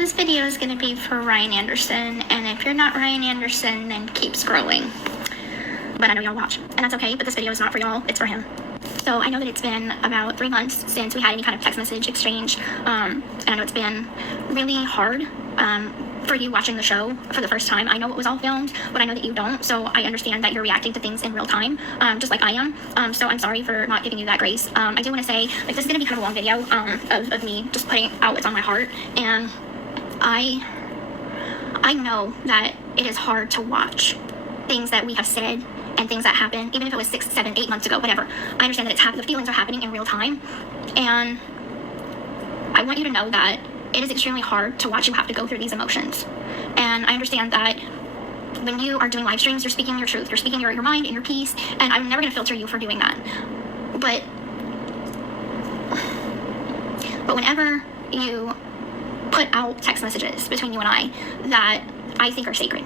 this video is going to be for Ryan Anderson, and if you're not Ryan Anderson, then keep scrolling. But I know y'all watch, and that's okay, but this video is not for y'all, it's for him. So I know that it's been about 3 months since we had any kind of text message exchange, and I know it's been really hard for you watching the show for the first time. I know it was all filmed, but I know that you don't, so I understand that you're reacting to things in real time, just like I am, so I'm sorry for not giving you that grace. I do want to say, like, this is going to be kind of a long video of me just putting out what's on my heart, and I know that it is hard to watch things that we have said and things that happen, even if it was 6, 7, 8 months ago, whatever. I understand that the feelings are happening in real time, and I want you to know that it is extremely hard to watch you have to go through these emotions. And I understand that when you are doing live streams, you're speaking your truth, you're speaking your mind and your peace, and I'm never going to filter you for doing that. But whenever you put out text messages between you and I that I think are sacred,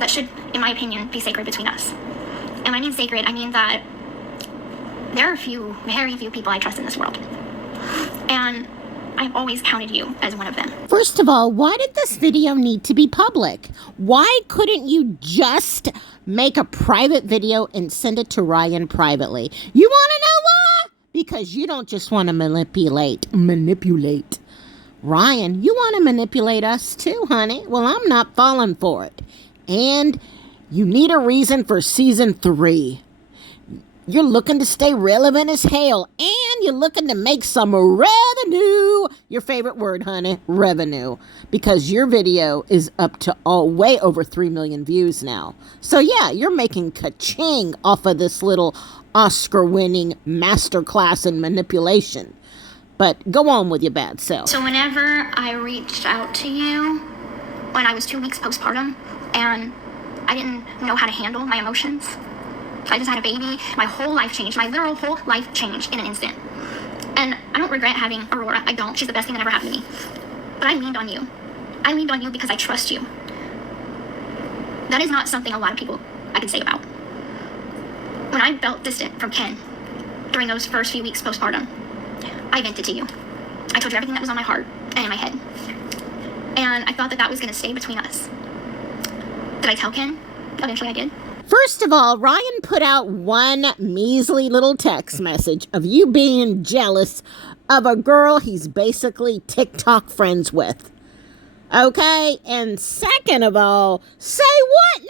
that should, in my opinion, be sacred between us. And when I mean sacred, I mean that there are very few people I trust in this world. And I've always counted you as one of them. First of all, why did this video need to be public? Why couldn't you just make a private video and send it to Ryan privately? You want to know why? Because you don't just want to manipulate. Ryan, you want to manipulate us too, honey. Well, I'm not falling for it. And you need a reason for season 3. You're looking to stay relevant as hell, and you're looking to make some revenue. Your favorite word, honey, revenue. Because your video is up to way over 3 million views now. So yeah, you're making ka-ching off of this little Oscar-winning masterclass in manipulation. But go on with your bad self. So whenever I reached out to you when I was 2 weeks postpartum, and I didn't know how to handle my emotions, I just had a baby. My whole life changed. My literal whole life changed in an instant. And I don't regret having Aurora. I don't. She's the best thing that ever happened to me. But I leaned on you. I leaned on you because I trust you. That is not something a lot of people I can say about. When I felt distant from Ken during those first few weeks postpartum, I vented to you. I told you everything that was on my heart and in my head. And I thought that was going to stay between us. Did I tell Ken? Eventually I did. First of all, Ryan put out one measly little text message of you being jealous of a girl he's basically TikTok friends with. Okay? And second of all, say what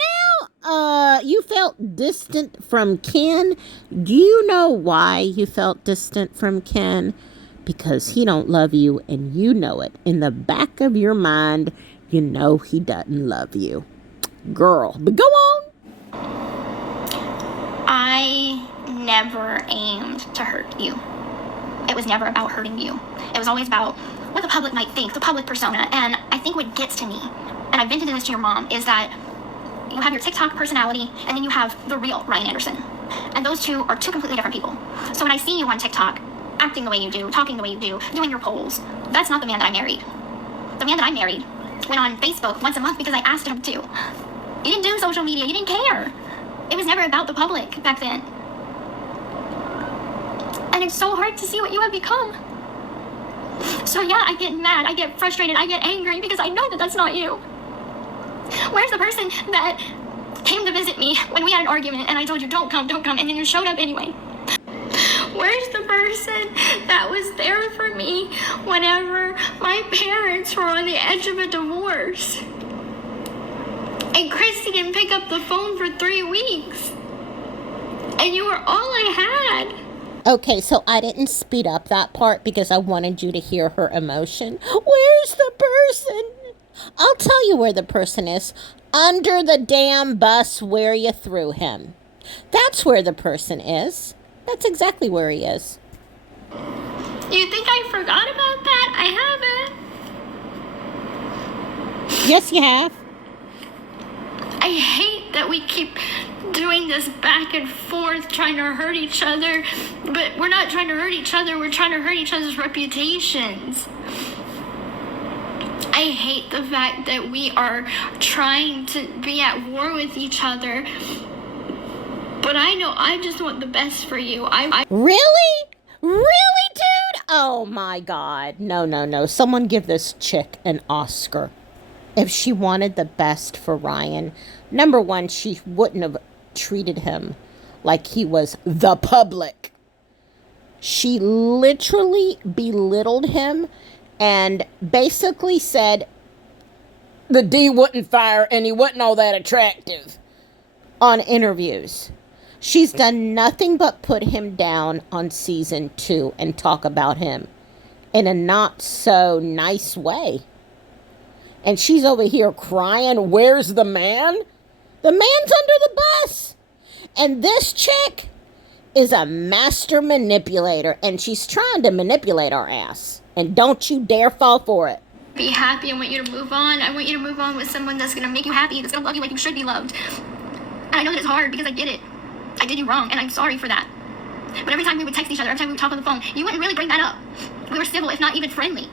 now? You felt distant from Ken. Do you know why you felt distant from Ken? Because he don't love you, and you know it. In the back of your mind, you know he doesn't love you. Girl, but go on. I never aimed to hurt you. It was never about hurting you. It was always about what the public might think, the public persona. And I think what gets to me, and I've vented this to your mom, is that you have your TikTok personality, and then you have the real Ryan Anderson. And those two are two completely different people. So when I see you on TikTok, acting the way you do, talking the way you do, doing your polls, that's not the man that I married. The man that I married went on Facebook once a month because I asked him to. You didn't do social media, you didn't care. It was never about the public back then. And it's so hard to see what you have become. So yeah, I get mad, I get frustrated, I get angry because I know that that's not you. Where's the person that came to visit me when we had an argument and I told you don't come, and then you showed up anyway? Where's the person that was there for me whenever my parents were on the edge of a divorce? And Christy didn't pick up the phone for 3 weeks. And you were all I had. Okay, so I didn't speed up that part because I wanted you to hear her emotion. Where's the person? I'll tell you where the person is. Under the damn bus where you threw him. That's where the person is. That's exactly where he is. You think I forgot about that? I haven't. Yes, you have. I hate that we keep doing this back and forth, trying to hurt each other, but we're not trying to hurt each other, we're trying to hurt each other's reputations. I hate the fact that we are trying to be at war with each other, but I know I just want the best for you. Really? Really, dude? Oh my God. No, no, no. Someone give this chick an Oscar. If she wanted the best for Ryan, number one, she wouldn't have treated him like he was the public. She literally belittled him and basically said the D wouldn't fire and he wasn't all that attractive on interviews. She's done nothing but put him down on season 2 and talk about him in a not so nice way. And she's over here crying, where's the man? The man's under the bus. And this chick is a master manipulator, and she's trying to manipulate our ass. And don't you dare fall for it. Be happy. I want you to move on. I want you to move on with someone that's going to make you happy, that's going to love you like you should be loved. And I know that it's hard because I get it. I did you wrong, and I'm sorry for that. But every time we would text each other, every time we would talk on the phone, you wouldn't really bring that up. We were civil, if not even friendly.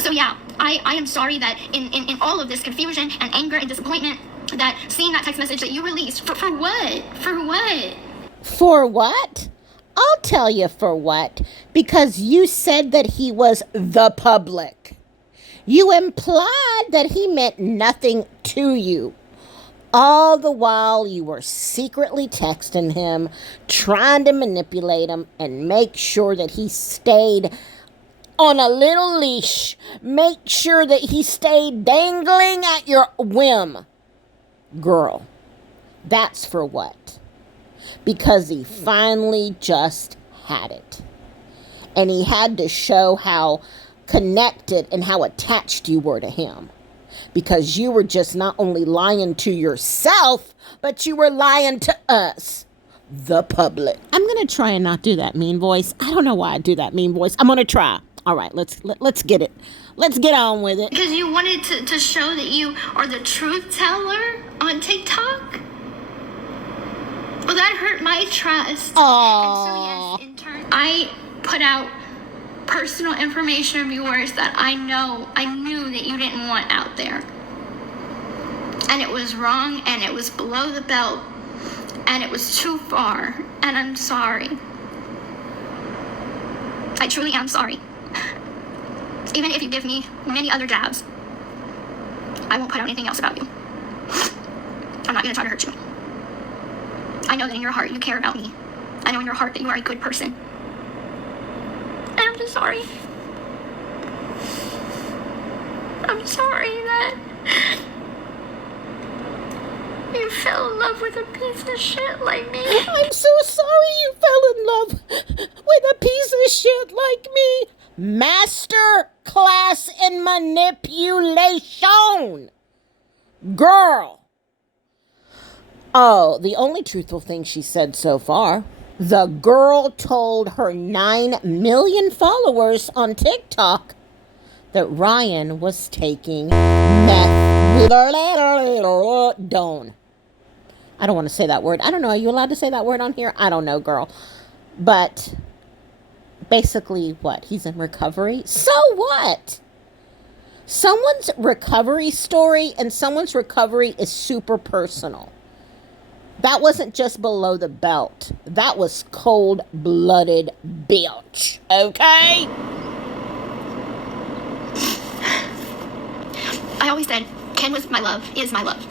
So yeah, I am sorry that in all of this confusion and anger and disappointment, that seeing that text message that you released, for what? For what? For what? I'll tell you for what. Because you said that he was the public. You implied that he meant nothing to you. All the while you were secretly texting him, trying to manipulate him and make sure that he stayed on a little leash. Make sure that he stayed dangling at your whim. Girl, that's for what? Because he finally just had it. And he had to show how connected and how attached you were to him. Because you were just not only lying to yourself, but you were lying to us, the public. I'm going to try and not do that mean voice. I don't know why I do that mean voice. I'm going to try. All right, let's get it. Let's get on with it. Because you wanted to show that you are the truth teller on TikTok? Well, that hurt my trust. Aww. And so, yes, in turn, I put out personal information of yours that I knew that you didn't want out there. And it was wrong, and it was below the belt, and it was too far, and I'm sorry. I truly am sorry. Even if you give me many other jabs, I won't put out anything else about you. I'm not going to try to hurt you. I know that in your heart you care about me. I know in your heart that you are a good person. And I'm just sorry. I'm sorry that you fell in love with a piece of shit like me. I'm so sorry you fell in love with a piece of shit like me. Master class in manipulation. Girl. Oh, the only truthful thing she said so far. The girl told her 9 million followers on TikTok that Ryan was taking methadone. I don't want to say that word. I don't know. Are you allowed to say that word on here? I don't know, girl. But basically, what? He's in recovery? So what? Someone's recovery story and someone's recovery is super personal. That wasn't just below the belt. That was cold-blooded bitch. Okay? I always said Ken was my love, is my love.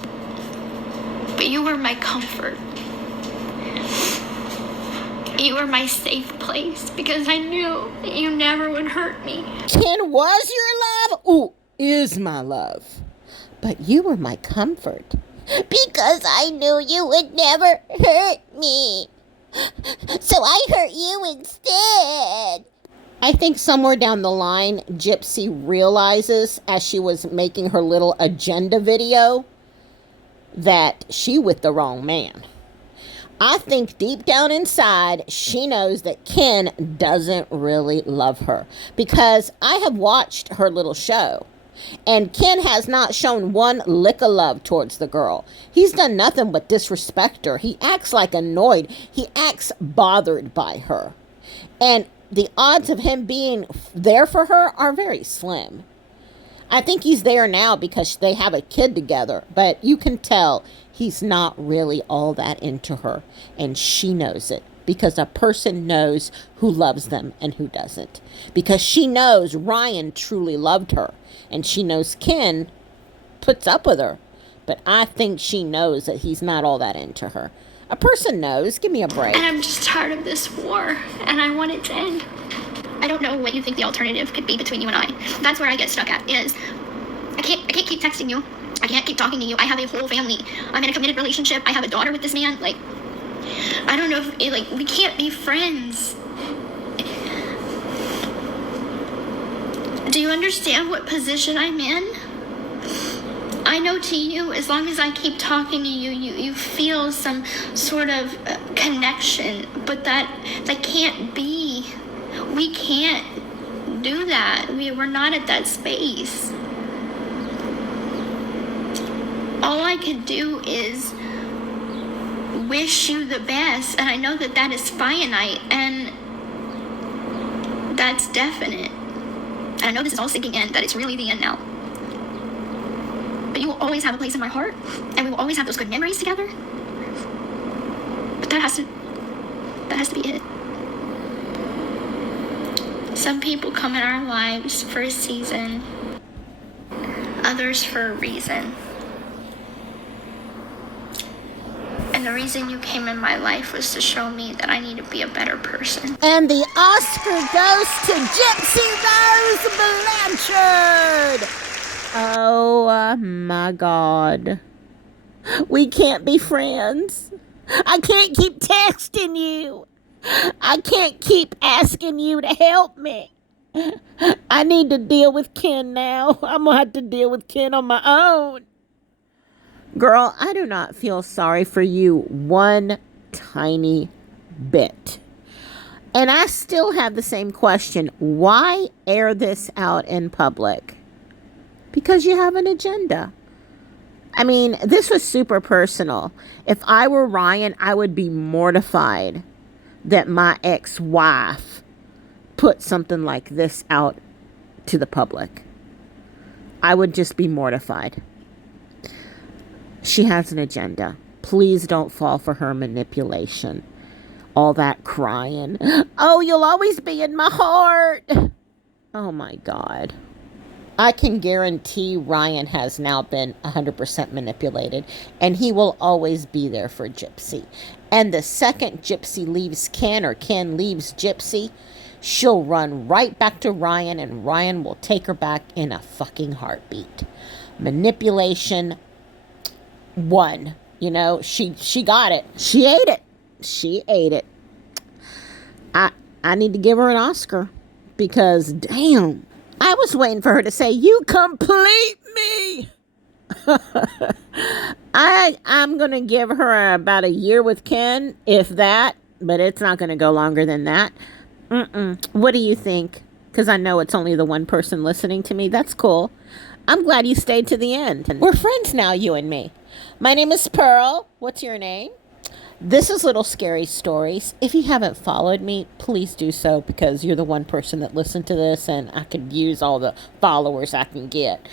But you were my comfort. You were my safe place because I knew that you never would hurt me. Ken was your love? Ooh, is my love. But you were my comfort. Because I knew you would never hurt me. So I hurt you instead. I think somewhere down the line, Gypsy realizes as she was making her little agenda video that she with the wrong man. I think deep down inside, she knows that Ken doesn't really love her. Because I have watched her little show. And Ken has not shown one lick of love towards the girl. He's done nothing but disrespect her. He acts like annoyed. He acts bothered by her. And the odds of him being there for her are very slim. I think he's there now because they have a kid together. But you can tell he's not really all that into her. And she knows it. because a person knows who loves them and who doesn't. Because she knows Ryan truly loved her, and she knows Ken puts up with her. But I think she knows that he's not all that into her. A person knows. Give me a break. And I'm just tired of this war, and I want it to end. I don't know what you think the alternative could be between you and I. That's where I get stuck at, is I can't keep texting you. I can't keep talking to you. I have a whole family. I'm in a committed relationship. I have a daughter with this man. Like, I don't know if, we can't be friends. Do you understand what position I'm in? I know to you, as long as I keep talking to you, you feel some sort of connection, but that can't be. We can't do that. We're not at that space. All I could do is wish you the best, and I know that that is finite, and that's definite. And I know this is all sinking in, that it's really the end now. But you will always have a place in my heart, and we will always have those good memories together. But that has to be it. Some people come in our lives for a season, others for a reason. And the reason you came in my life was to show me that I need to be a better person. And the Oscar goes to Gypsy Rose Blanchard. Oh my God. We can't be friends. I can't keep texting you. I can't keep asking you to help me. I need to deal with Ken now. I'm going to have to deal with Ken on my own. Girl, I do not feel sorry for you one tiny bit. And I still have the same question. Why air this out in public? Because you have an agenda. I mean, this was super personal. If I were Ryan, I would be mortified that my ex-wife put something like this out to the public. I would just be mortified. She has an agenda. Please don't fall for her manipulation. All that crying. Oh, you'll always be in my heart. Oh my God. I can guarantee Ryan has now been 100% manipulated, and he will always be there for Gypsy. And the second Gypsy leaves Ken, or Ken leaves Gypsy, she'll run right back to Ryan, and Ryan will take her back in a fucking heartbeat. Manipulation 1. You know, she got it. She ate it. She ate it. I need to give her an Oscar, because damn, I was waiting for her to say, "You complete me." I'm going to give her about a year with Ken, if that, but it's not going to go longer than that. What do you think? Because I know it's only the one person listening to me. That's cool. I'm glad you stayed to the end. We're friends now, you and me. My name is Pearl. What's your name? This is Little Scary Stories. If you haven't followed me, please do so, because you're the one person that listened to this, and I could use all the followers I can get.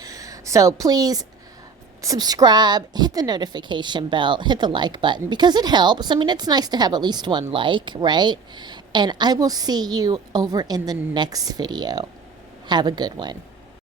So please subscribe, hit the notification bell, hit the like button, because it helps. I mean, it's nice to have at least one like, right? And I will see you over in the next video. Have a good one.